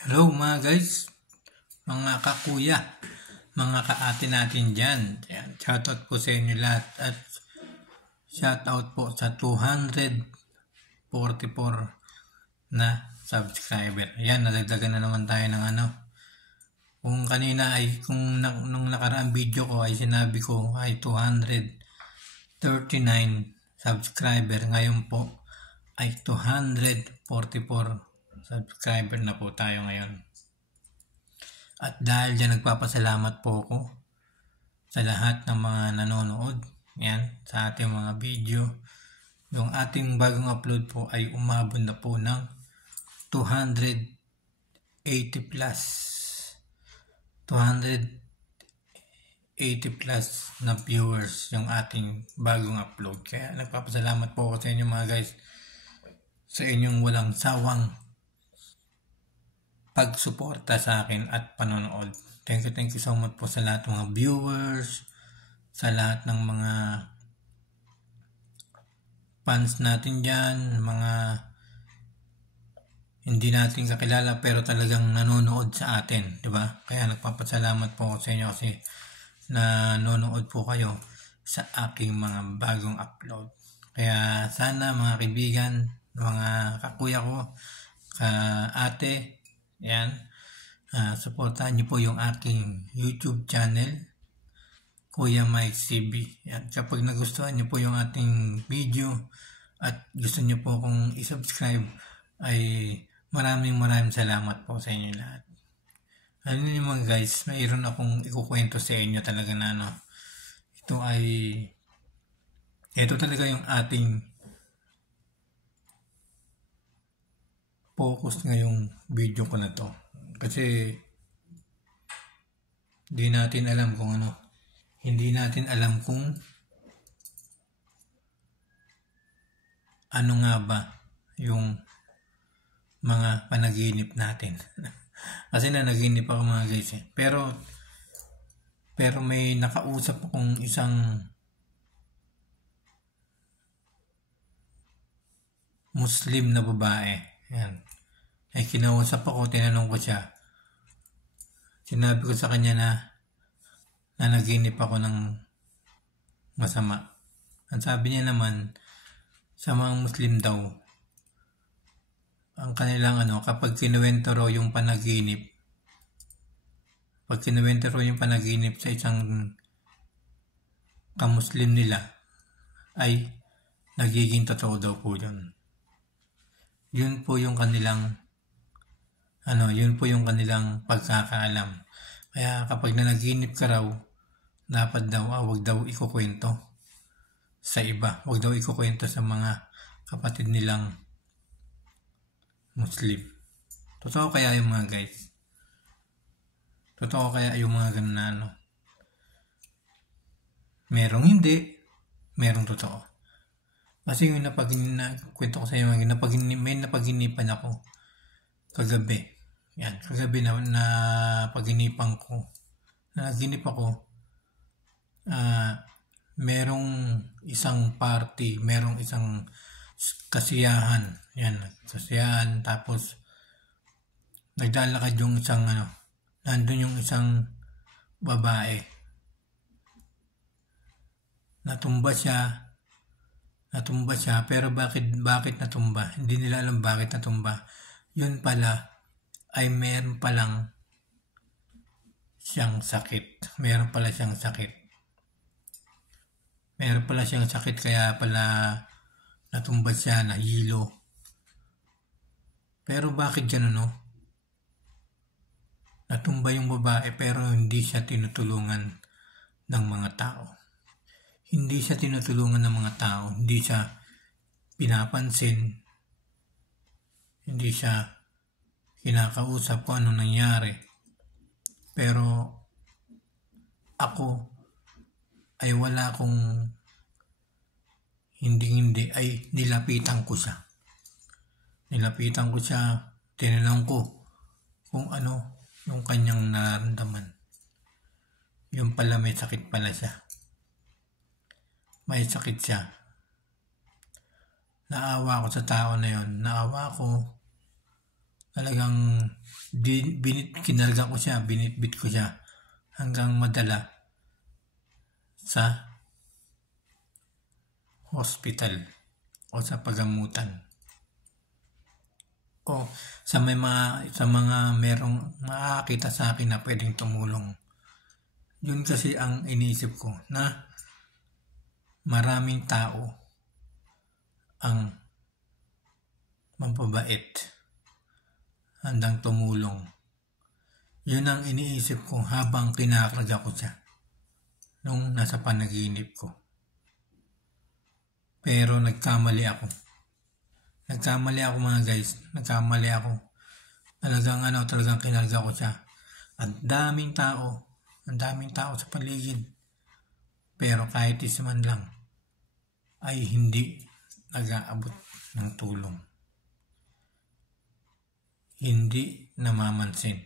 Hello mga guys, mga kakuya, mga kaate natin dyan. Shoutout po sa inyo lahat at shoutout po sa 244 na subscriber. Ayan, nadagdagan na naman tayo ng Kung kanina ay, nung nakaraang video ko ay sinabi ko ay 239 subscriber. Ngayon po ay 244 subscriber na po tayo ngayon. At dahil dyan nagpapasalamat po ako sa lahat ng mga nanonood yan, sa ating mga video. Yung ating bagong upload po ay umabot na po ng 280 plus. 280 plus na viewers yung ating bagong upload. Kaya nagpapasalamat po ako sa inyo mga guys, sa inyong walang sawang pagsuporta sa akin at panonood. Thank you so much po sa lahat ng mga viewers, sa lahat ng mga fans natin dyan, mga hindi natin kakilala pero talagang nanonood sa atin, di ba? Kaya nagpapasalamat po ako sa inyo kasi nanonood po kayo sa aking mga bagong upload. Kaya sana mga kaibigan, mga kakuya ko, ate, yan, supportahan niyo po yung aking YouTube channel, Kuya Mike CB. Yan, kapag nagustuhan niyo po yung ating video at gusto niyo po kung i-subscribe, ay maraming salamat po sa inyo lahat. Alam niyo mga guys, mayroon akong ikukwento sa inyo talaga na ito talaga yung ating focus ngayong video ko na to. Kasi hindi natin alam kung ano nga ba yung mga panaginip natin. Kasi nanaginip ako mga guys eh. Pero may nakausap akong isang Muslim na babae. Yan. Ay kinausap ako, tinanong ko siya. Sinabi ko sa kanya na nanaginip ako ng masama. Ang sabi niya naman, sa mga Muslim daw, ang kanilang kapag kinuwento raw yung panaginip, sa isang kamuslim nila, ay nagiging totoo daw po yun. Yun po yung kanilang pagkakaalam. Kaya kapag nanaginip ka raw, dapat daw, wag daw ikukwento sa iba. Wag daw ikukwento sa mga kapatid nilang Muslim. Totoo kaya yung mga guys? Totoo kaya yung mga ganun na Merong hindi, merong totoo. Kasi yung kwento ko sa inyo, may napaginipan ako kagabi. Yan, kagabi na paginipan ko. Naginip ako, merong isang party, merong isang kasiyahan. Yan, kasiyahan. Tapos, naglalakad yung isang nandun yung isang babae. Natumba siya, pero bakit natumba? Hindi nila alam bakit natumba. Yun pala, ay meron palang siyang sakit. Meron pala siyang sakit, kaya pala natumba siya, nahilo. Pero bakit ganun, Natumba yung babae pero hindi siya tinutulungan ng mga tao. Hindi siya pinapansin. Hindi siya kinakausap kung ano nangyari. Pero ako ay wala akong hindi ay nilapitan ko siya. Tinanong ko kung ano yung kanyang nararamdaman. Yung pala may sakit pala siya. May sakit siya. Naawa ako sa tao na yon. Naawa ako Talagang kinarga ko siya, binitbit ko siya hanggang madala sa hospital o sa pagamutan o sa mga merong makakita sa akin na pwedeng tumulong. Yun kasi ang iniisip ko, na maraming tao ang mababait, handang tumulong. Yun ang iniisip ko habang kinakarga ko siya nung nasa panaginip ko. Pero nagkamali ako mga guys. Nagkamali ako. Talagang kinarga ko siya. Ang daming tao sa paligid. Pero kahit isa man lang ay hindi nag-aabot ng tulong. Hindi namamansin.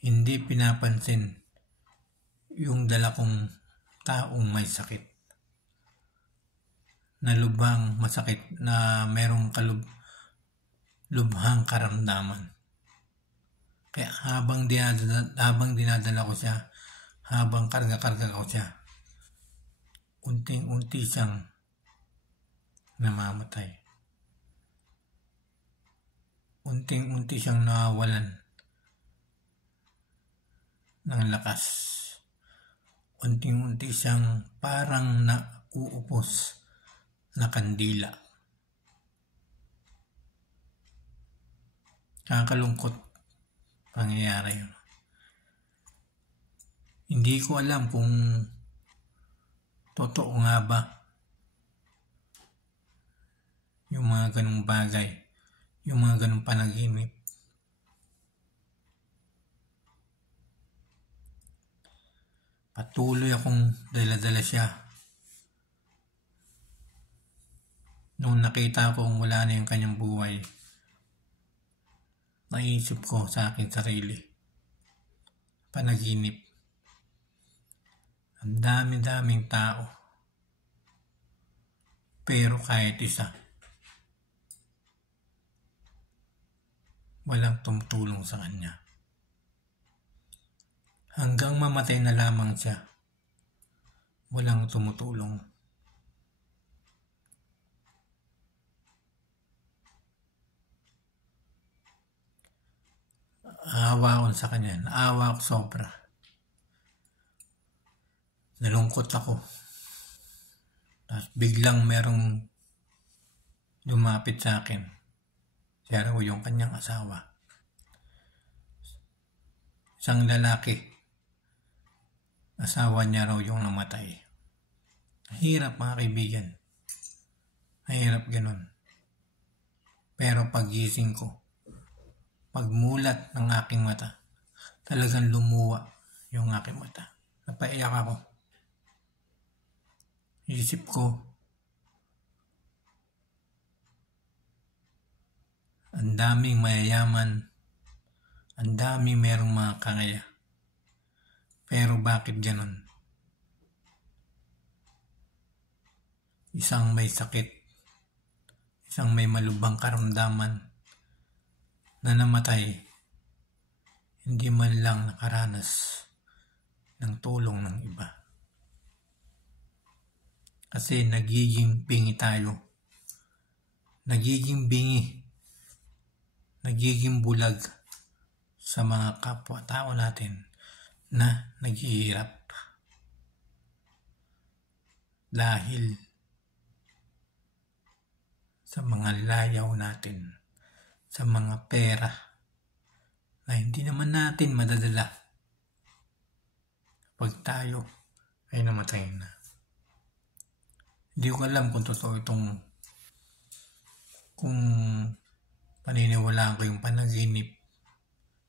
Hindi pinapansin yung dala kong taong may sakit. Na lubhang masakit, na merong lubhang karamdaman. Kaya habang dinadala ko siya, habang karga ko siya, unting-unti siyang namamatay. Unting-unti siyang nawawalan ng lakas. Unting-unti siyang parang nauupos na kandila. Kakalungkot pangyayari yun. Hindi ko alam kung totoo nga ba yung mga ganung bagay, yung mga ganung panaginip. Patuloy akong dala-dala siya. Nung nakita kong wala na yung kanyang buhay, naisip ko sa aking sarili, panaginip, ang dami-daming tao, pero kahit isa, walang tumutulong sa kanya. Hanggang mamatay na lamang siya, walang tumutulong. Naawa ako sa kanya. Naawa ako sobra. Nalungkot ako. Tapos biglang merong lumapit sa akin. Siya raw yung kanyang asawa. Isang lalaki. Asawa niya raw yung namatay. Hirap mga kaibigan. Mahirap ganun. Pero pagising ko, pagmulat ng aking mata, talagang lumuwa yung aking mata. Napaiyak ako. Isip ko, ang daming mayayaman, ang daming merong mga kaya. Pero bakit ganun? Isang may sakit, isang may malubhang karamdaman na namatay, hindi man lang nakaranas ng tulong ng iba. Kasi nagiging bingi tayo. Nagiging bingi. Nagiging bulag sa mga kapwa-tao natin na naghihirap. Dahil sa mga layaw natin, sa mga pera na hindi naman natin madadala kapag tayo ay namatay na. Hindi ko alam kung totoo kung paniniwalaan ko yung panaginip.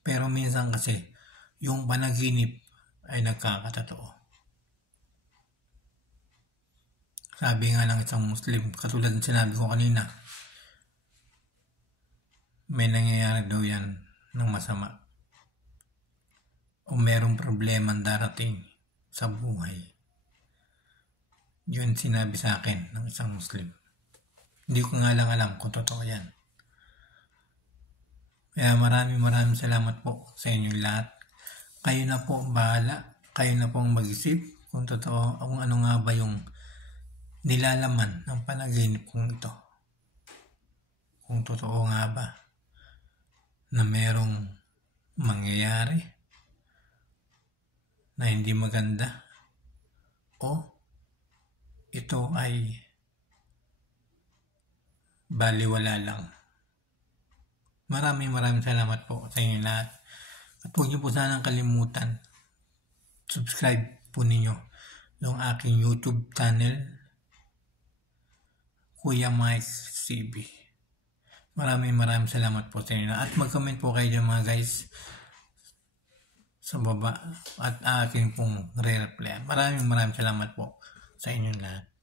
Pero minsan kasi yung panaginip ay nagkakatotoo. Sabi nga ng isang Muslim, katulad ng sinabi ko kanina, may nangyayari daw yan ng masama. O merong problema darating sa buhay. Yun sinabi sa akin ng isang Muslim. Hindi ko nga lang alam kung totoo yan. Kaya maraming salamat po sa inyong lahat. Kayo na po ang bahala. Kayo na po ang mag-isip kung totoo, kung ano nga ba yung nilalaman ng panaginip kong ito. Kung totoo nga ba na merong mangyayari na hindi maganda o ito ay baliwala lang. Maraming salamat po sa inyo lahat. At huwag niyo po sanang kalimutan, subscribe po ninyo yung aking YouTube channel, Kuya Mike CB. Maraming salamat po sa inyo. At mag-comment po kayo dyan mga guys sa baba at aking pong re-reply. Maraming salamat po sa inyong lahat.